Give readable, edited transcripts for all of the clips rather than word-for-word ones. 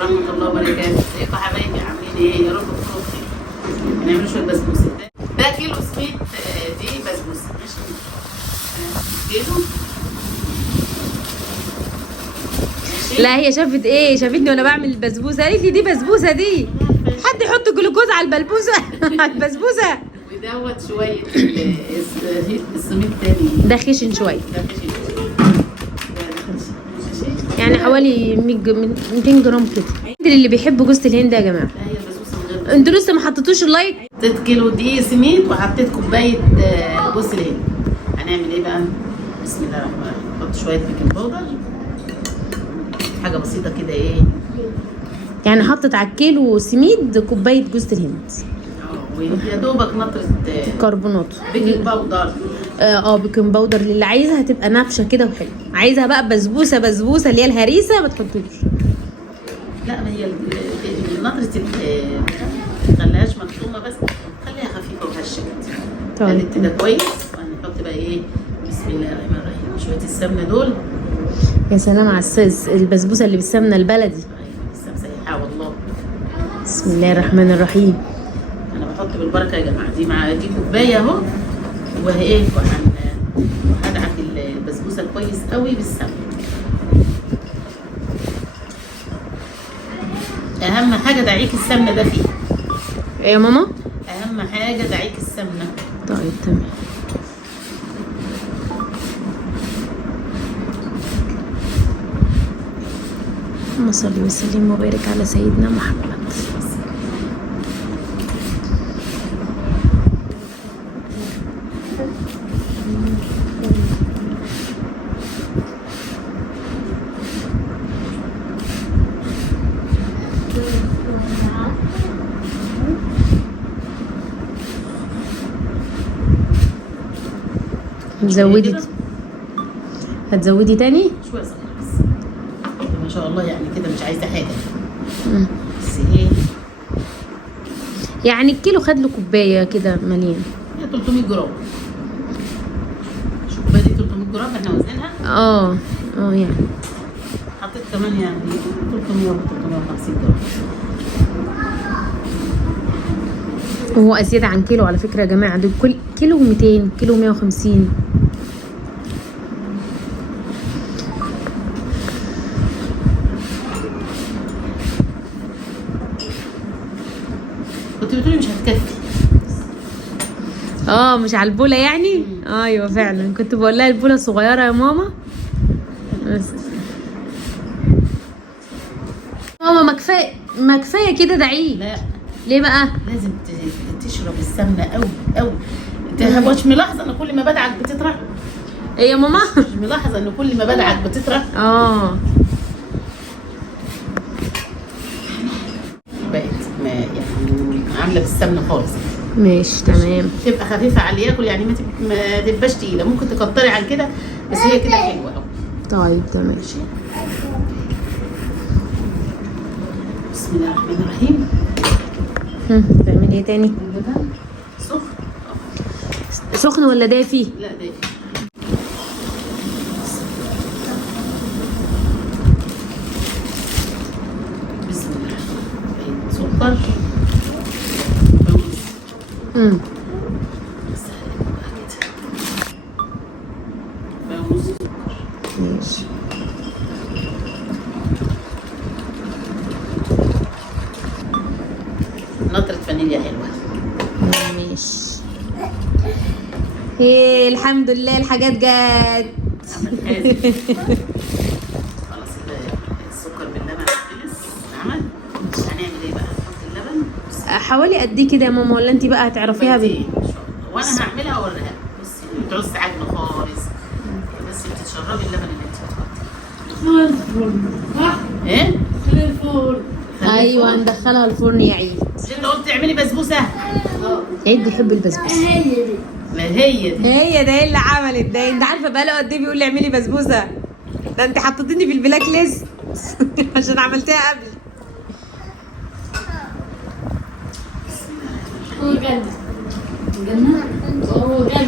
ورحمة الله وبركاته. ازيكم يا حبايبي عاملين ايه؟ يا رب تكونوا بخير. هنعمل شوية بسبوسة. ده كيلو سميد دي بسبوسة ماشي. كيلو. لا هي شافت ايه؟ شافتني وانا بعمل البسبوسه قالت لي دي بسبوسه دي. حد يحط جلوكوز على البسبوسه على البسبوسه. ودوت شوية السميد تاني. ده خشن شويه. ده خشن. يعني حوالي 200 جرام كده. اللي بيحبوا جوز الهند يا جماعه. هي البسبوسة من غير. انتوا لسه ما حطيتوش اللايك؟ حطيت كيلو دقيق سميد وحطيت كوباية جوز الهند. هنعمل ايه بقى؟ بسم الله الرحمن الرحيم. نحط شوية بيكنج باودر. حاجة بسيطة كده ايه؟ يعني حطت على الكيلو سميد كوبايه جوز الهند. ويا دوبك نطرة كربونات. بيكنج باودر. بيكنج باودر للي عايزها هتبقى نافشه كده وحلوه. عايزها بقى بسبوسه اللي هي الهريسه ما تحطوش. لا ما هي نطرة ما تخليهاش مكتومة بس خليها خفيفة وهشة كده. طيب. قلت كده كويس. وهنحط بقى ايه؟ بسم الله الرحمن الرحيم. شوية السمنة دول. يا سلام على البسبوسه اللي بالسمنه البلدي. ايوه لسه مسيحة والله. بسم الله الرحمن الرحيم. انا بحط بالبركة يا جماعة. دي كوباية اهو. وايه وهدعك البسبوسة كويس قوي بالسمنة. اهم حاجة دعيك السمنة ده فيه. ايه يا ماما؟ اهم حاجة دعيك السمنة. طيب تمام. اللهم صل وسلم وبارك على سيدنا محمد. هتزودي تاني؟ شوية صغيرة بس. ما شاء الله يعني كده مش عايزة حاجة. بس ايه؟ يعني الكيلو خد له كوبايه كده مليان. 300 جرام. شوف كوباية دي 300 جرام احنا وزنها. يعني. حطيت كمان يعني 300 و 350 جرام. هو ازيد عن كيلو على فكره يا جماعه. ده كل كيلو 200 كيلو 150. كنت بتقولي مش هتكفي. مش على البوله يعني. ايوه فعلا كنت بقول لها البوله صغيره يا ماما. بس ماما ما كفايه كده دعيه. لا ليه بقى؟ لازم تشرب السمنة قوي قوي. انت مش ملاحظة ان كل ما بدعك بتطرح؟ ايه يا ماما؟ مش ملاحظة ان كل ما بدعك بتطرح؟ بقت يعني عاملة بالسمنة خالص. ماشي تمام. تبقى خفيفة على اللي ياكل يعني ما تبقاش تقيلة. ممكن تكتري عن كده بس هي كده حلوة اهو. طيب تمام. ماشي. بسم الله الرحمن الرحيم. تعملي ايه تاني؟ سخن. سخن ولا دافي؟ لا دافي. بسم الله الرحمن الرحيم. سكر. ماشي. نطرة فانيليا حلوة. ماشي. الحمد لله الحاجات جت. خلاص السكر باللبن خلص. عمل. هنعمل ايه بقى؟ نحط اللبن حوالي قد ايه كده يا ماما ولا انت بقى هتعرفيها ان شاء الله. وانا هعملها واوريها. بصي بتعوز عجن خالص. بس بتشربي اللبن اللي انت بتحطيه. ايه؟ خلي الفرن. ايوه ندخلها الفرن يا عيد. مش انت قلت تعملي بسبوسه؟ عيد بيحب البسبوسه. ما هي دي. هي ده اللي عملت ده. انت عارفه بقاله قد ايه بيقول لي اعملي بسبوسه؟ ده انت حطيتني في البلاك ليست عشان عملتها قبل.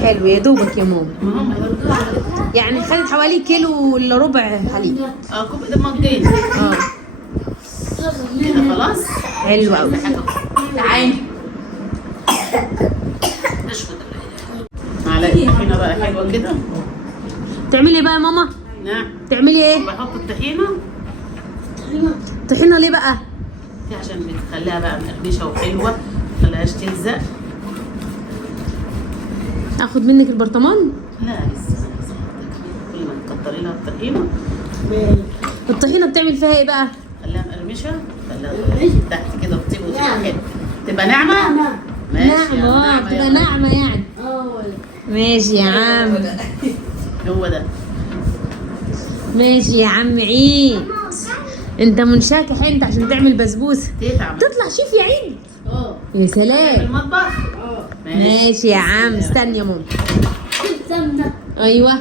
حلو يا دوبك يا ماما. يعني خدت حوالي كيلو الا ربع حليب. كوب ده مجين. كده خلاص. حلو قوي. تعالي معلقه طحينه بقى حلوه كده. تعملي ايه بقى يا ماما؟ نعم، تعملي ايه؟ بحط الطحينه. طحينه ليه بقى؟ دي عشان بتخليها بقى مقرمشه وحلوه، ما تخليهاش تلزق. اخد منك البرطمان؟ لا لسه كل ما تكتري لها الطحينه. الطحينه بتعمل فيها ايه بقى؟ خليها مقرمشه، خليها تحت كده وتبقى وتبقى حلوه، تبقى ناعمه. ماشي ناعمه، تبقى ناعمه يعني. ماشي يا عم. هو ده. ماشي يا عم عيد. انت منشكح انت عشان تعمل بسبوسه تتعب. تطلع شيف يا عيد. يا في سلام. المطبخ. ماشي يا عم. استني يا ماما. سمنة. ايوه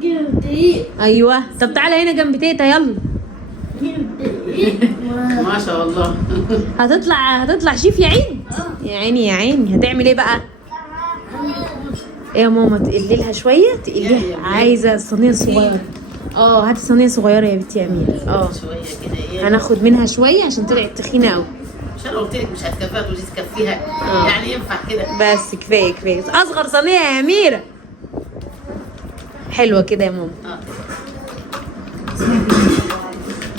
جيب دقيق. ايوه. طب تعالى هنا جنب تيتا يلا. جيب دقيق. ما شاء الله. هتطلع شيف يا عيد. يا عيني يا عيني. هتعمل ايه بقى؟ ايه يا ماما؟ تقلي لها شويه، تقليها. عايزه صينيه صغيره. هاتي صينيه صغيره يا بنتي يا اميره. شويه كده ايه. هناخد منها شويه عشان طلعت تخينه قوي. مش انا قلت لك مش هتكفيها تقولي تكفيها. يعني ينفع كده. بس كفايه اصغر صينيه يا اميره. حلوه كده يا ماما.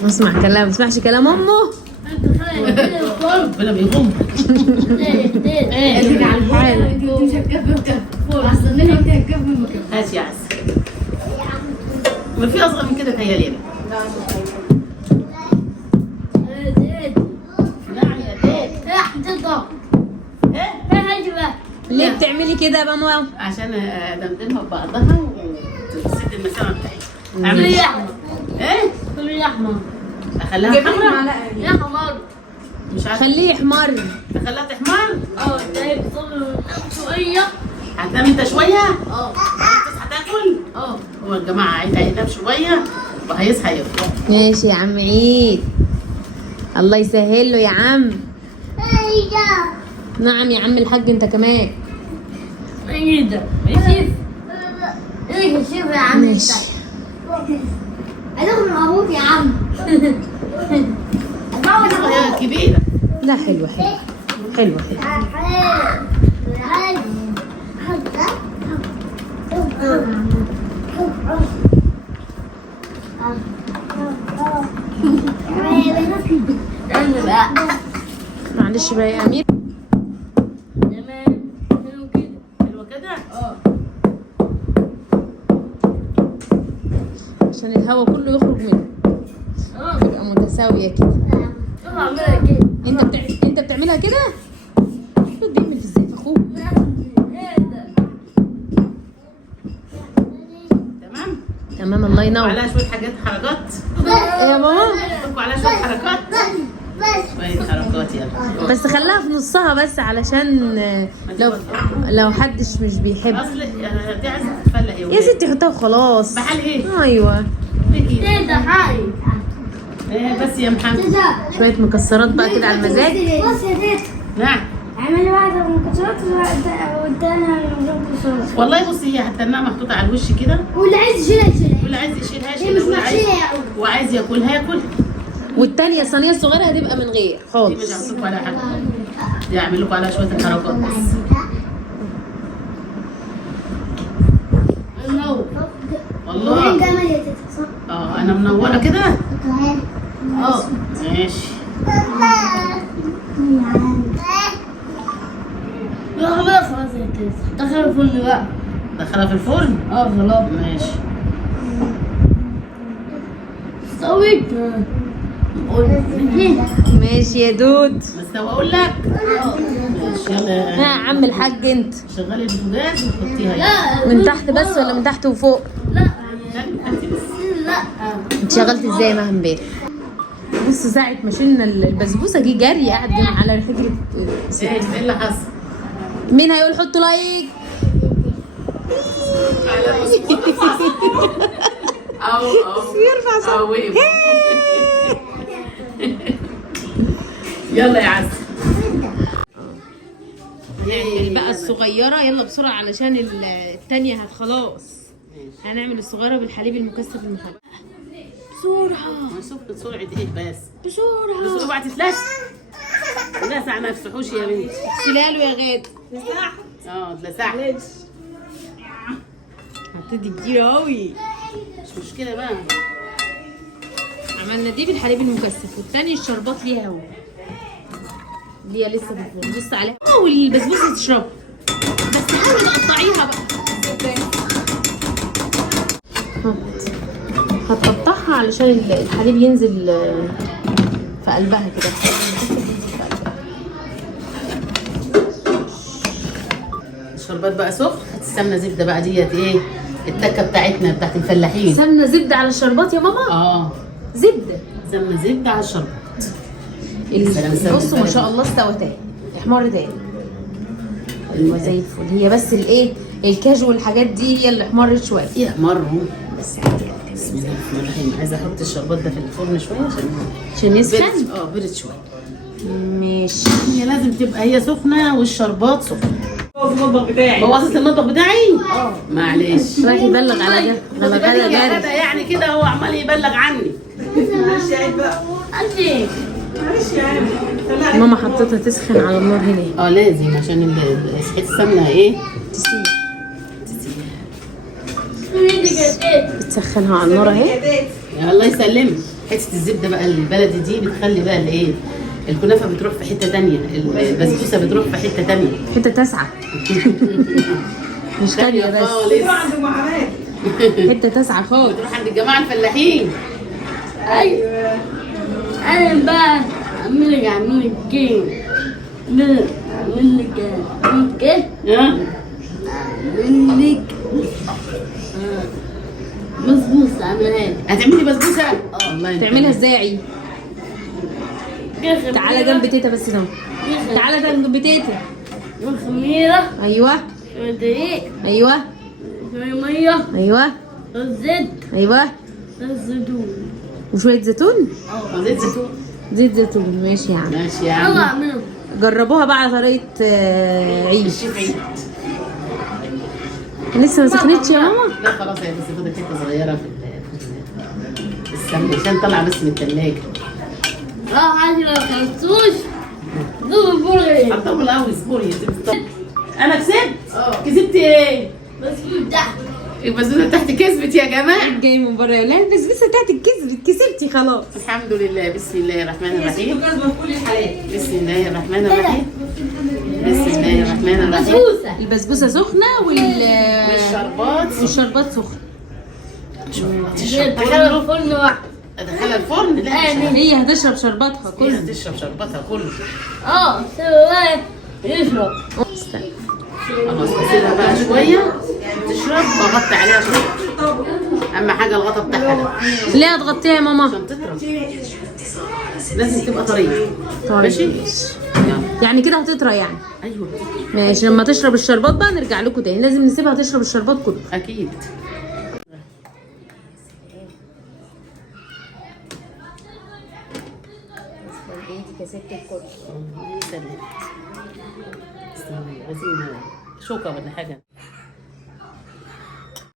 اسمع كلام، ما تسمعش كلام امه. ربنا بيغم. ايه على الحال. هات يا عز. ما في اصغر من كده تهيألي. نعم يا بيت. ليه بتعملي كده يا ماما؟ عشان ادمدمها ببعضها وتسد المسامه بتاعتها. اعمل كلي ايه؟ ايه؟ كلي لحمة. اخليها حمراء. يا حمار. مش عارفه. خليه يحمر. اخليها تحمر. ده بتصل شوية. هتنام انت شويه؟ تصحى تاكل؟ هو يا جماعه عيد هينام شويه وهيصحى ياكل. ماشي يا عم عيد. الله يسهل له يا عم. نعم يا عم الحاج انت كمان. ايه ده؟ شيف. ايه شيف يا عم؟ ماشي. هتاخد من ابوك يا عم. صغيره كبيره. لا حلوه. معلش بقى يا امير. حلوه كده. عشان الهواء كله يخرج منها تبقى متساويه كده. انت بتعملها كده؟ المفروض بيعمل في الزيت اخوه. تمام الله ينور. وعليها شويه حركات. يا ماما عليها شويه حركات. شويه حركات يلا. بس خليها في نصها بس علشان لو حدش مش بيحب. اصل دي عايزه تتفلق يا ستي حطها وخلاص. بحال ايه؟ ايوه. ايه ده حاجة؟ بس يا محمد. شويه مكسرات بقى كده على المزاج. بص يا تيتا. نعم. اعملي واحدة مكسرات والتانية مكسرات. والله بصي هي هتنها محطوطه على الوش كده. واللي عايز يشيلها يشيلها. واللي عايز يشيلها هي يشيلها. مش واللي عايز محشية يا أول. وعايز ياكلها ياكل. والتانية الصينية الصغيرة هتبقى من غير دي مش خالص. هحط لكم على حاجه. دي هعمل لكم عليها شويه حركات بس. والله. جمال يا تيتا صح؟ انا منوره كده. ماشي. لا خلاص يا تيتا. دخل الفرن بقى. دخلها في الفرن. خلاص. ماشي. سويت. ماشي يا دود. مستوى اقول لك. ماشي يلا. ها يا عم الحاج انت شغلي البوتاجاز وحطيها. لا. من تحت بس ولا من تحت وفوق؟ لا. انت بس. لا. انت شغلت ازاي يا امبارح؟ بص ساعة ما شلنا البسبوسة جه جري قاعد على حجرة. ايه اللي حصل؟ مين هيقول حطوا لايك؟ او يرفع صوت. او وقف. يلا يا عز. نعمل بقى الصغيرة يلا بسرعة علشان التانية خلاص. هنعمل الصغيرة بالحليب المكثف المخبى. بسرعة سخنت سرعة ايه بس؟ بسرعة. بس اوعى تتلسع. لسع ما يفتحوش يا بنتي. سلاله يا غاد. اه اتلسع. هتدي كتير قوي. مش مشكلة بقى. عملنا دي بالحليب المكثف والتاني الشربات ليها اهو. دي لسه بتفور. بص عليها والبسبوسه تشربها. بس حاولي تقطعيها بقى. هتقطعها علشان الحليب ينزل في قلبها كده. الشربات بقى سخن. هات السمنة زبدة بقى ديت ايه؟ التكة بتاعتنا بتاعت الفلاحين. سمنه زبده على الشربات يا ماما. اه زبده. سمنة زبدة على الشربات. بصوا ما شاء الله استوت اهي. احمر تاني. ايوه زي الفل. هي بس الايه الكاجو والحاجات دي هي اللي احمرت شويه. يحمروا. بس عادي. بسم الله الرحمن الرحيم. عايزة احط الشربات ده في الفرن شوية عشان يسخن. برد. برد شوية. ماشي. هي لازم تبقى هي سخنة والشربات سخن. بوظ المطبخ بتاعي. بوظت المطبخ بتاعي؟ معلش. رايح يبلغ على ده. على غدا جاري. يعني كده هو عمال يبلغ عني. معلش يا عيد بقى. عندي. معلش يا عم. ماما حطيتها تسخن على النار هنا. لازم عشان صحيح السمنة ايه؟ تسيح. بتسخنها على النار اهي. يا الله يسلمك. حتة الزبدة بقى البلدي دي بتخلي بقى الايه؟ الكنافة بتروح في حتة تانية، البسبوسة بتروح في حتة تانية. حته تسعه. مش تانية بس. روح عند ام حماد. حته تسعه خالص. بتروح عند الجماعة الفلاحين. ايوه. انا بقى اعمل لك كيك. اعمل لك ها؟ بسبوسه اعملها لك. هتعملي بسبوسة؟ الله تعملها ازاي؟ تعالى جنب تيتا بس ده. تعالى جنب تيتا. خميره ايوه دقيق ايوه ميه ايوه زيت ايوه زيتون. وشويه زيتون. زيت زيتون. زيت زيتون. ماشي يا عم. ماشي يا يلا عم. اعملهم. جربوها بقى على طريقه عيش. الشيف عيد. لسه ما سخنتش يا ماما. لا خلاص هي بس خدت حتة صغيرة في السمنة عشان طالعة بس من التلاجة. عادي ما خلصوش. دوب البرغل. هتطول قوي اصبري يا ستي. انا كسبت؟ كسبت ايه؟ بسكوت تحت. البسبوسه بتاعتي كسبت يا جماعه. جاي من بره. لا البسبوسه بتاعتك كسبتي خلاص. الحمد لله. بسم الله الرحمن الرحيم. كسبه في كل الحالات. بسم الله الرحمن الرحيم. بسم الله الرحمن الرحيم. بسبوسه. البسبوسه سخنه والشربات والشربات سخن. دخلها الفرن واحد. ادخلها الفرن؟ لا هي هتشرب شرباتها هي كله. هتشرب شربتها كله. سوى يشرب. استنى. خلاص اسيبها بقى شويه تشرب واغطي عليها شويه. اهم حاجه الغطا بتاعها ليه هتغطيها يا ماما؟ عشان تطرى. لازم تبقى طريه. طيب. ماشي؟ يلا. يعني كده هتطرى يعني. ايوه ماشي. لما تشرب الشربات بقى نرجع لكم تاني. لازم نسيبها تشرب الشربات كله. اكيد. لازم شوكه ولا حاجه.